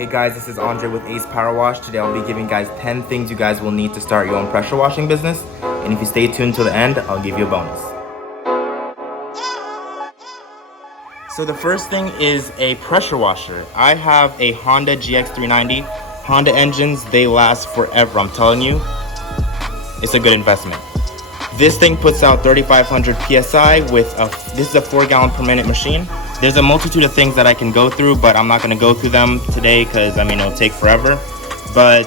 Hey guys, this is Andre with Ace Power Wash. Today I'll be giving you guys 10 things you guys will need to start your own pressure washing business. And if you stay tuned till the end, I'll give you a bonus. So the first thing is a pressure washer. I have a Honda GX390. Honda engines, they last forever, I'm telling you. It's a good investment. This thing puts out 3,500 PSI with this is a 4 gallon per minute machine. There's a multitude of things that I can go through, but I'm not gonna go through them today because it'll take forever. But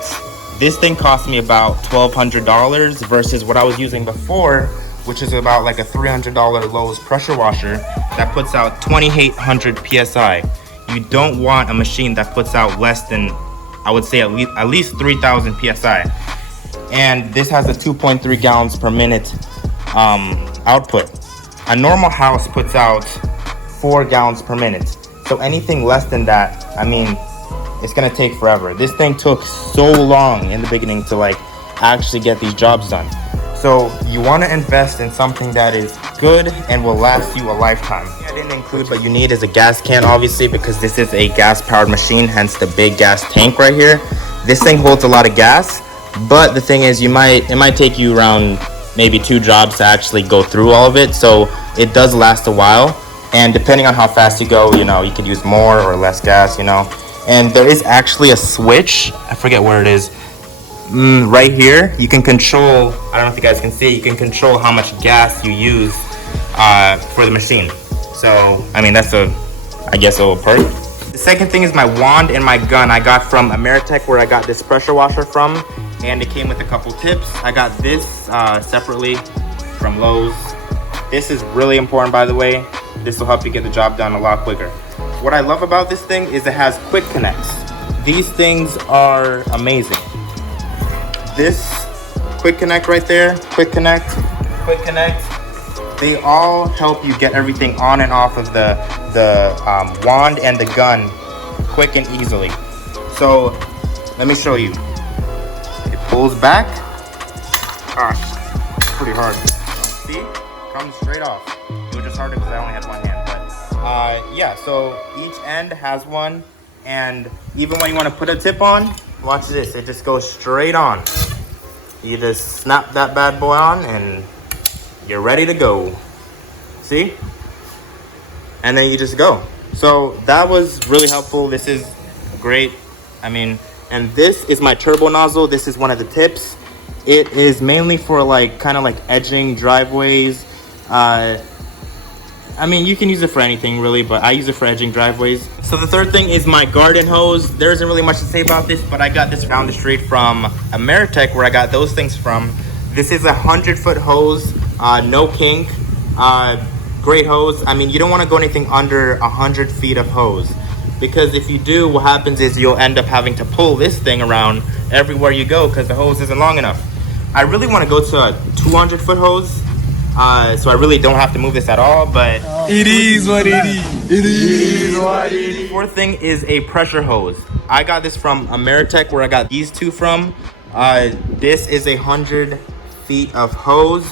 this thing cost me about $1,200 versus what I was using before, which is about like a $300 Lowe's pressure washer that puts out 2,800 PSI. You don't want a machine that puts out less than, I would say at least 3,000 PSI. And this has a 2.3 gallons per minute output. A normal house puts out 4 gallons per minute. So anything less than that, it's gonna take forever. This thing took so long in the beginning to actually get these jobs done. So you wanna invest in something that is good and will last you a lifetime. I didn't include what you need is a gas can, obviously, because this is a gas powered machine, hence the big gas tank right here. This thing holds a lot of gas, but the thing is it might take you around maybe 2 jobs to actually go through all of it. So it does last a while. And depending on how fast you go, you could use more or less gas, And there is actually a switch. I forget where it is. Right here, you can control, I don't know if you guys can see it, you can control how much gas you use for the machine. So, that's I guess a little perk. The second thing is my wand and my gun. I got from Ameritech, where I got this pressure washer from. And it came with a couple tips. I got this separately from Lowe's. This is really important, by the way. This will help you get the job done a lot quicker. What I love about this thing is it has quick connects. These things are amazing. This quick connect right there, quick connect, they all help you get everything on and off of the wand and the gun quick and easily. So let me show you. It pulls back. Gosh, pretty hard. See? Comes straight off. It was just harder because I only had one hand, but yeah, so each end has one, and even when you want to put a tip on, watch this, it just goes straight on. You just snap that bad boy on and you're ready to go. See? And then you just go. So that was really helpful. This is great. And this is my turbo nozzle. This is one of the tips. It is mainly for kind of edging driveways. You can use it for anything really, but I use it for edging driveways. So the third thing is my garden hose. There isn't really much to say about this, but I got this down the street from Ameritech, where I got those things from. This is a 100-foot hose, no kink, great hose. You don't want to go anything under 100 feet of hose, because if you do, what happens is you'll end up having to pull this thing around everywhere you go because the hose isn't long enough. I really want to go to a 200-foot hose. So I really don't have to move this at all, but it is what it is. It is what it is. The fourth thing is a pressure hose. I got this from Ameritech, where I got these two from. This is 100 feet of hose.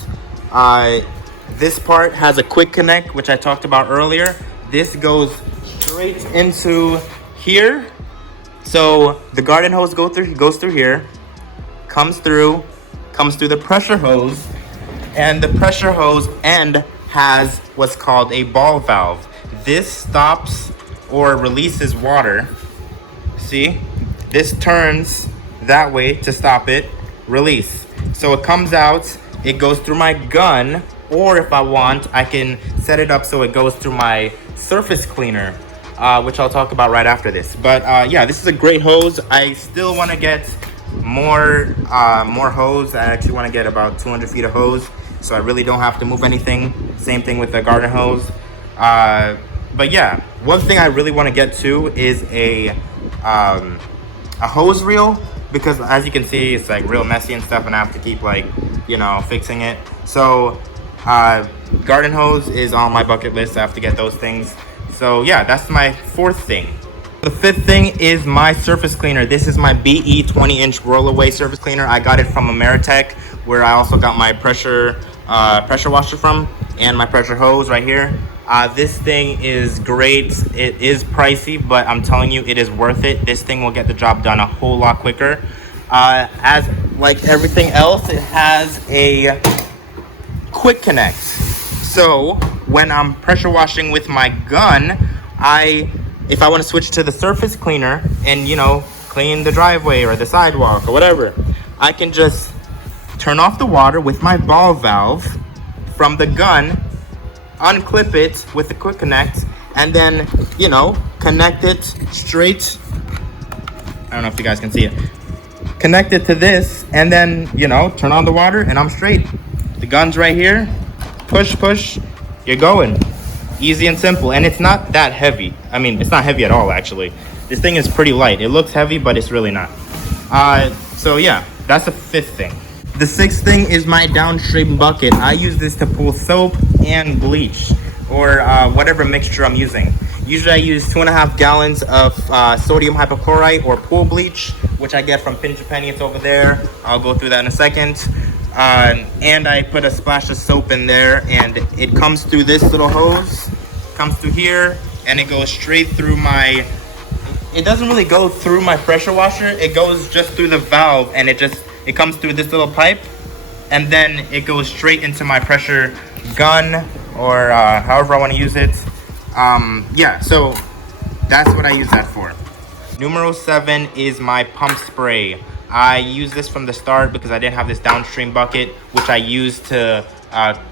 This part has a quick connect, which I talked about earlier. This goes straight into here. So the garden hose goes through here, comes through the pressure hose. And the pressure hose end has what's called a ball valve. This stops or releases water. See? This turns that way to stop it, release. So it comes out, it goes through my gun, or if I want, I can set it up so it goes through my surface cleaner, which I'll talk about right after this. But yeah, this is a great hose. I still want to get more hose. I actually want to get about 200 feet of hose, so I really don't have to move anything. Same thing with the garden hose. But yeah, one thing I really want to get to is a hose reel, because as you can see, it's real messy and stuff, and I have to keep fixing it. So garden hose is on my bucket list. I have to get those things. So yeah, that's my fourth thing. The fifth thing is my surface cleaner. This is my BE 20-inch roll-away surface cleaner. I got it from Ameritech, where I also got my pressure washer from, and my pressure hose right here. This thing is great. It is pricey, but I'm telling you, it is worth it. This thing will get the job done a whole lot quicker. As like everything else, it has a quick connect. So when I'm pressure washing with my gun, if I want to switch to the surface cleaner and, you know, clean the driveway or the sidewalk or whatever, I can just turn off the water with my ball valve from the gun, unclip it with the quick connect, and then, you know, connect it straight. I don't know if you guys can see it. Connect it to this, and then, you know, turn on the water, and I'm straight. The gun's right here. Push, push, you're going. Easy and simple, and it's not that heavy. I mean, it's not heavy at all, actually. This thing is pretty light. It looks heavy, but it's really not. So yeah, that's the fifth thing. The sixth thing is my Downstream Bucket. I use this to pull soap and bleach, or whatever mixture I'm using. Usually I use 2.5 gallons of sodium hypochlorite or pool bleach, which I get from Pinch a Penny. It's over there. I'll go through that in a second. And I put a splash of soap in there, and it comes through this little hose, comes through here, and it goes straight through my, it doesn't really go through my pressure washer. It goes just through the valve, and it comes through this little pipe, and then it goes straight into my pressure gun, or however I want to use it. Yeah, so that's what I use that for. Numero 7 is my pump spray. I use this from the start because I didn't have this Downstream Bucket, which I used to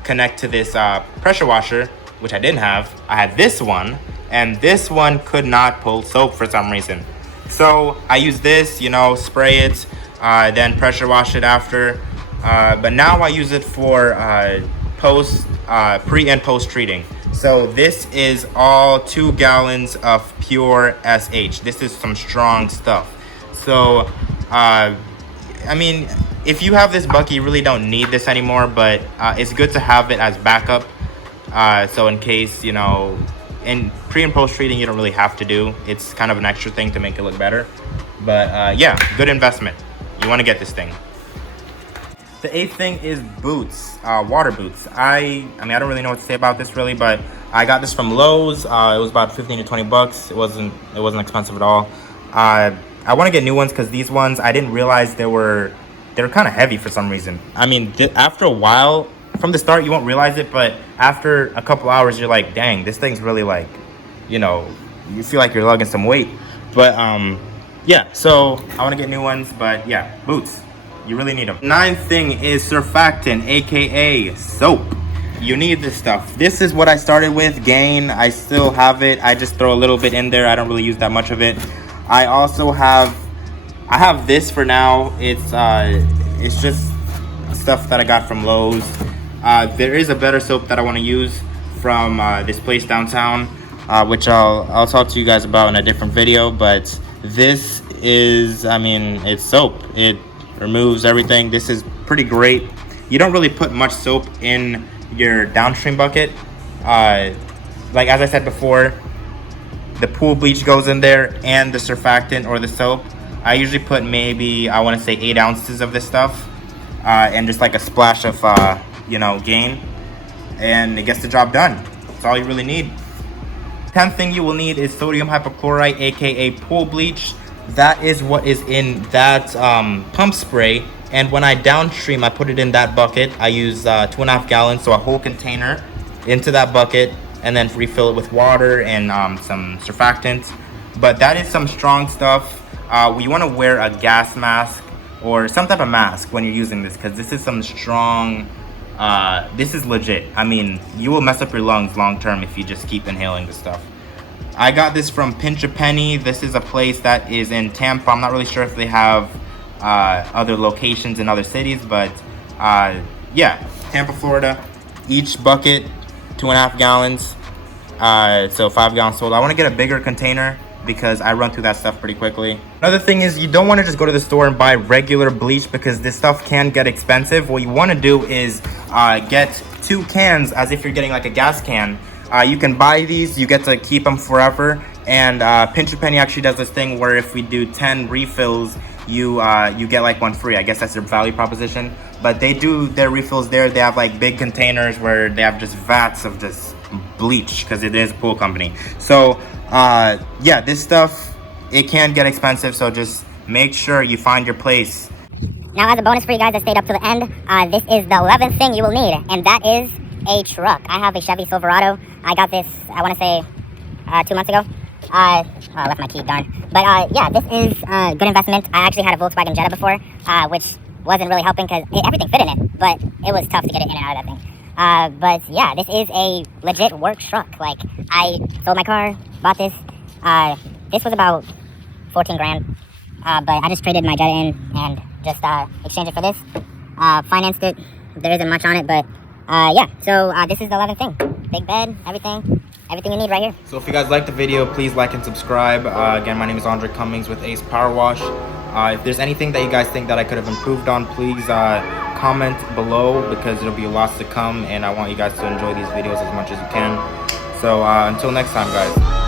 connect to this pressure washer, which I didn't have. I had this one, and this one could not pull soap for some reason. So I use this, you know, spray it, then pressure wash it after. But now I use it for pre and post treating. So this is all 2 gallons of pure SH. This is some strong stuff. So I mean, if you have this bucket, you really don't need this anymore, but it's good to have it as backup. So in case, you know, in pre and post treating, you don't really have to do. It's kind of an extra thing to make it look better. But yeah, good investment. You want to get this thing. The 8th thing is boots, water boots. I mean, I don't really know what to say about this really, but I got this from Lowe's. It was about 15 to 20 bucks. It wasn't expensive at all. I want to get new ones because these ones, I didn't realize they were kind of heavy for some reason. I mean, after a while, from the start, you won't realize it, but after a couple hours, you're like, dang, this thing's really like, you know, you feel like you're lugging some weight. But yeah, so I want to get new ones, but yeah, boots. You really need them. 9th thing is surfactant, aka soap. You need this stuff. This is what I started with, Gain. I still have it. I just throw a little bit in there. I don't really use that much of it. I also have this for now. It's just stuff that I got from Lowe's. There is a better soap that I want to use from this place downtown, which I'll talk to you guys about in a different video. But this is, I mean, it's soap. It removes everything. This is pretty great. You don't really put much soap in your Downstream Bucket. Like as I said before, the pool bleach goes in there and the surfactant or the soap. I usually put maybe, I want to say 8 ounces of this stuff, and just like a splash of you know, Gain, and it gets the job done. That's all you really need. 10th thing you will need is sodium hypochlorite, aka pool bleach. That is what is in that pump spray, and when I downstream, I put it in that bucket. I use 2.5 gallons, so a whole container into that bucket, and then refill it with water and some surfactant. But that is some strong stuff. You want to wear a gas mask or some type of mask when you're using this, because this is some strong, this is legit. I mean, you will mess up your lungs long term if you just keep inhaling this stuff. I got this from Pinch a Penny. This is a place that is in Tampa. I'm not really sure if they have other locations in other cities, but yeah, Tampa, Florida. Each bucket, 2.5 gallons, so 5 gallons total. I want to get a bigger container because I run through that stuff pretty quickly. Another thing is, you don't want to just go to the store and buy regular bleach because this stuff can get expensive. What you want to do is get 2 cans, as if you're getting like a gas can. You can buy these, you get to keep them forever, and Pinch a Penny actually does this thing where if we do 10 refills, you get like 1 free. I guess that's their value proposition. But they do their refills there. They have like big containers where they have just vats of just Bleach, because it is a pool company. So yeah, this stuff, it can get expensive, so just make sure you find your place. Now, as a bonus for you guys that stayed up to the end, this is the 11th thing you will need, and that is a truck. I have a Chevy Silverado. I got this, I want to say, 2 months ago. I left my key, darn. But yeah, this is a good investment. I actually had a Volkswagen Jetta before, which wasn't really helping because everything fit in it, but it was tough to get it in and out of that thing. But yeah, this is a legit work truck. Like, I sold my car, bought this. This was about 14 grand. But I just traded my Jetta in and just exchanged it for this. Financed it. There isn't much on it, but yeah. So this is the 11th thing. Big bed, everything you need right here. So if you guys liked the video, please like and subscribe. Again, my name is Andre Cummings with Ace Power Wash. If there's anything that you guys think that I could have improved on, please comment below, because there'll be lots to come, and I want you guys to enjoy these videos as much as you can. So until next time, guys.